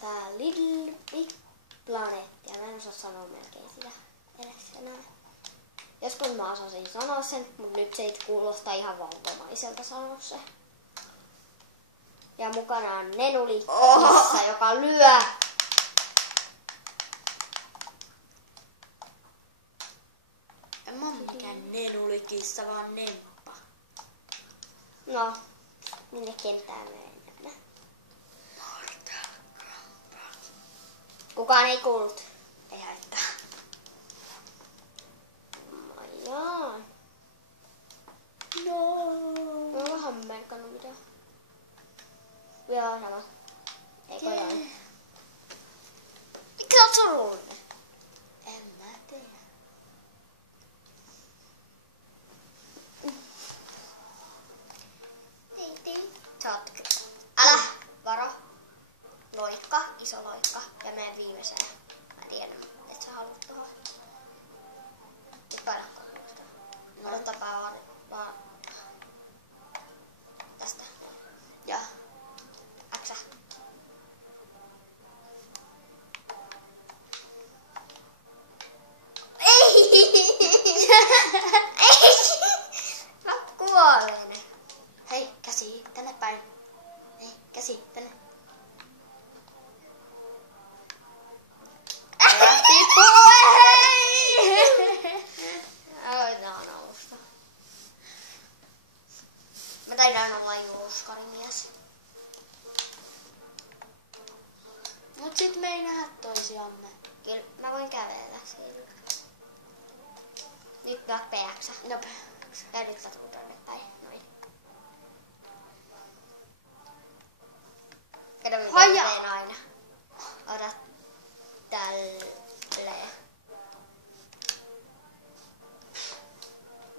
tää Little Big Planet. Ja mä en osaa sanoa melkein sitä edes enää. Joskus mä osasin sanoa sen, mutta nyt se ei kuulosta ihan valvomaiselta sanoa se. Ja mukana on Nenuli, kissa, joka lyö. En mä oo mikään Nenuli-kissa, vaan Nemppa. No, minne kenttään me mennään? Kukaan ei kuullut. Ei haittaa. Jaa. No. Mä oon vähän merkannut mitä. Joo, sama. Eikö join? Mikä on surullinen? En mä tiedä. Älä! Varo. Loikka, iso loikka. Ja menen viimeiseen. Mä tiedän, et sä haluat tuohon. Nyt painakko muista. Odotapaa vaan. Tästä. Ja. Äksä. Ei! Mä kuolen. Hei, käsi tänne päin. Hei, käsi tänne. Tippu! Ai, tää on alusta. Mä taidan olla juuskarimies. Mut sit me ei nähdä toisiamme. Kyllä, mä voin kävellä siinä. Nyt mä PX. Nopea. Ja nyt sä tulet tonne päin. Noin. Kato mitä mä Hajaa. teen aina. Ota tälleen.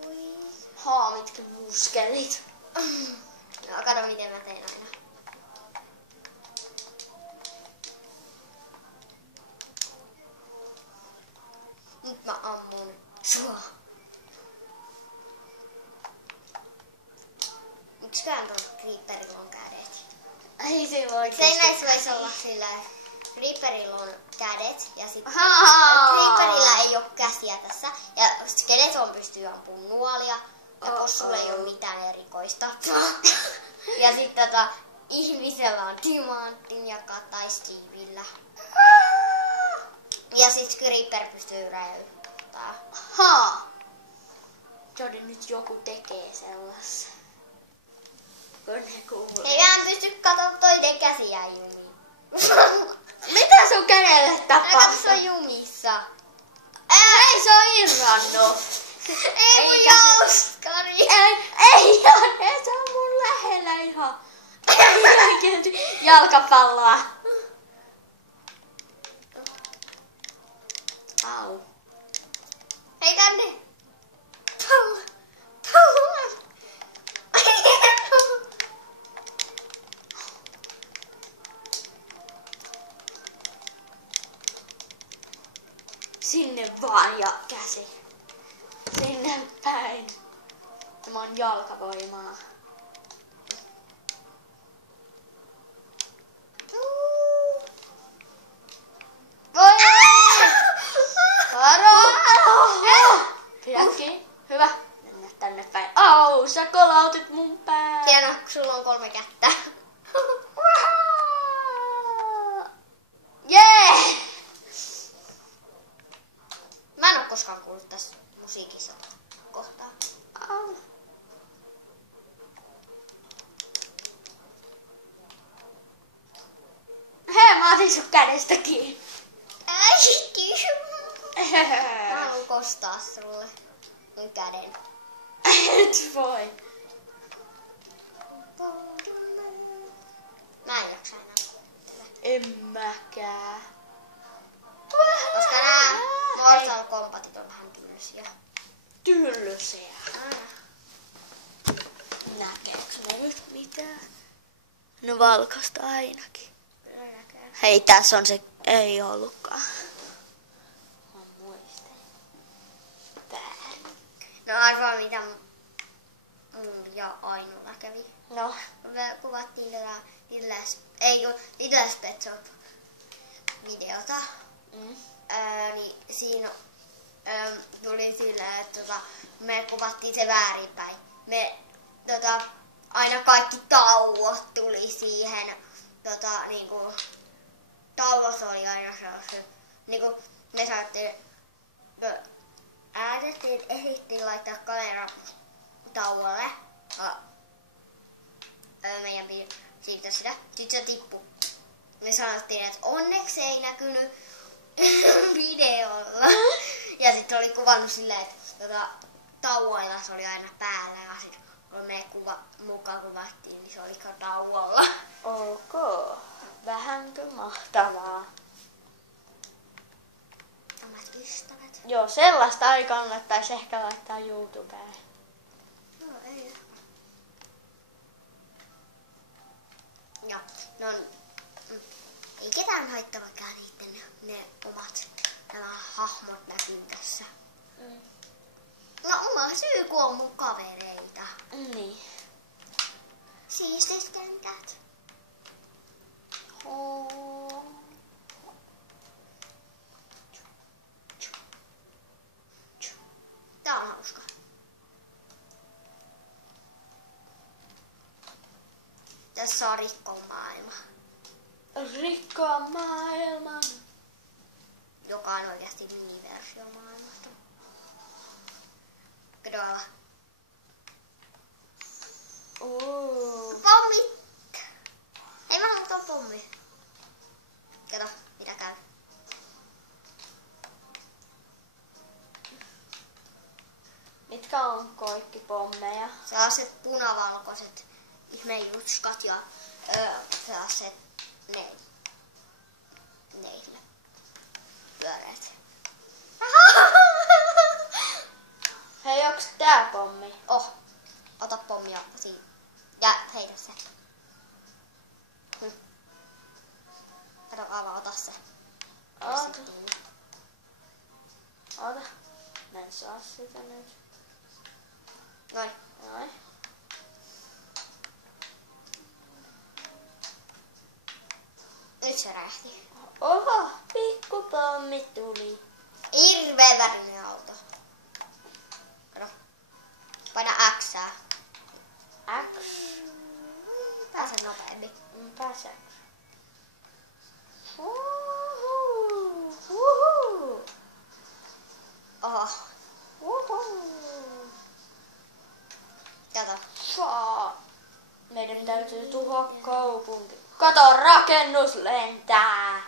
Ui. Haa, mitkä muskelit. No, kato miten mä teen aina. Nyt mä ammun sua. Miksiköhän tuolla Creeperilla on kädet? Ei se voi. Se näissä voisi olla sillä, että Creeperilla on kädet ja sitten Haa. Creeperillä ei ole käsiä tässä. Ja Skeleton pystyy ampumaan nuolia. Ja possulla ei ole mitään erikoista. Ja sitten ihmisellä on timanttin ja tai Steveillä. Ja sitten Creeper pystyy räjäyttämään. Haa. Jodi, nyt joku tekee sellaista. Kun ne kuulee. Ei mä en pysty katsomaan toiden käsiä jumiin. Mitä sun kädelle Kato, se tapahtuu? on jumissa. Ei, se on irrannut. Ei mun Eikä se- jouskari. Ei, se on mun lähellä ihan. Jalkapalloa. Au. Hei tänne. Sinne vaan ja käsi. Sinne päin. Tämä on jalkavoimaa. Voi! Varo! Pidä kiinni. Hyvä. Mennä tänne päin. Au, sä kolautit mun pää. Hienoa, kun sulla on 3 kättä. Jee! Mä en oo koskaan kuullut tässä musiikissa kohtaa. Au. Hei, mä otin sun kädestä kiinni. Äiti! Mä haluun kostaa sulle mun käden. Et voi. Mä en jaksa enää. En mäkään. Koska nää Mortal Kombatit on vähän tylsiä. Tylsiä. Näkeekö ne nyt mitään? No valkoista ainakin. Hei, tässä on se. Ei ollutkaan. Mä muistan. Väärin. No arvaa mitä mun ja Ainulla kävi. No. Me kuvattiin tätä Little Pet Shop videota. Mm. Niin siinä tuli silleen, että me kuvattiin se väärinpäin. Me aina kaikki tauot tuli siihen. Niinku, tauossa oli aina sellaisia. Niinku, me saatiin esittiin laittaa kamera tauolle. Meidän piti siirtää sitä. Sitten se tippui. Me sanottiin, että onneksi ei näkynyt videolla. Ja sitten oli kuvannut silleen, että tauoilla se oli aina päällä. Ja sitten kun me mukaan kuvattiin, niin se oli tauolla. Ok. Vähänkö mahtavaa? Omat ystävät. Joo, sellaista ei kannattaisi ehkä laittaa YouTubeen. No ei. Joo, no ei ketään haittaa vaikka niitten ne omat nämä hahmot näkyy tässä. Mm. No oma syy, kun on mun kavereita. Niin. Siistit kentät. Tää on hauska. Tässä on rikkomaailma, Rikkoa maailman. joka on oikeasti miniversio maailmasta. Kato alla. Pommi! Ei mä haluta pommi. Kato, mitä käy. Mitkä on koikkipommeja? Sellaiset punavalkoiset ihmejutskat ja sellaiset neille pyöreät. Hei, onks tää pommi? Oh, ota pommia siinä. Ja heitä se. Kato, ota se. Ota. Ota. Mä en saa sitä nyt. Noin. Noin. Nyt se räjähti. Oho, pikkupommi tuli. Hirveen värinen auto. Kato. Paina Xää. X. Pääse nopeammin. Pääseks? Uhu. Oho. Uhu. Kato. Saa. Meidän täytyy tuhoa kaupunki. Kato, rakennus lentää.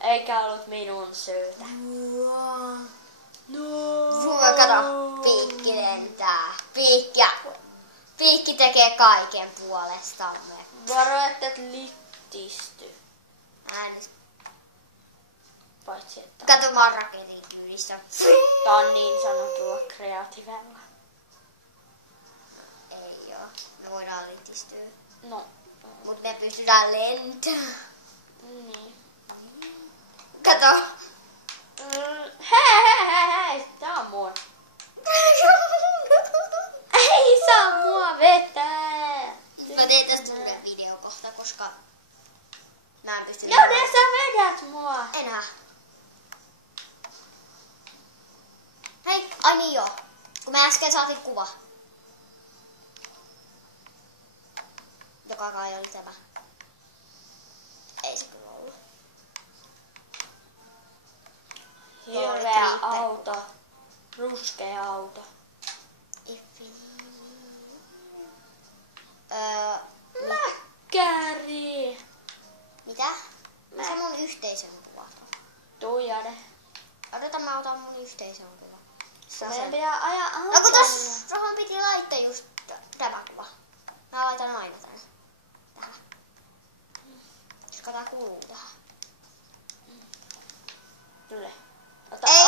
Eikä ollut minun syytä. Kato. Piikki lentää. Piikki tekee kaiken puolestamme. Varo, että et littisty. Äänes. Paitsi, että Kato vaan raketin kyydissä. tää on niin sanotulla kreativella. Ei oo. Me voidaan littistyä. No, Mut me pystytään lentämään. niin. Kato. Hei, tää on mua. Ei saa mua vetää. Mä teen tästä uuden videon kohta, koska mä en pysty... Jode, sä vedät mua. Enää. Hei, ai niin joo. Kun me äsken saatiin kuva. Joka kai oli tämä. Ei se kyllä ollut. Hirveä auto. Ruskea auto. Mäkkäri. Mitä? Se on mun yhteisön kuva. Tuijade. Odota, mä otan mun yhteisön kuva. Meidän pitää ajaa No kun autolla. tohon piti laittaa just tämä kuva. Mä laitan aina tänne. Tähän. Koska tää kuuluu tähän. Tule. Ota Ei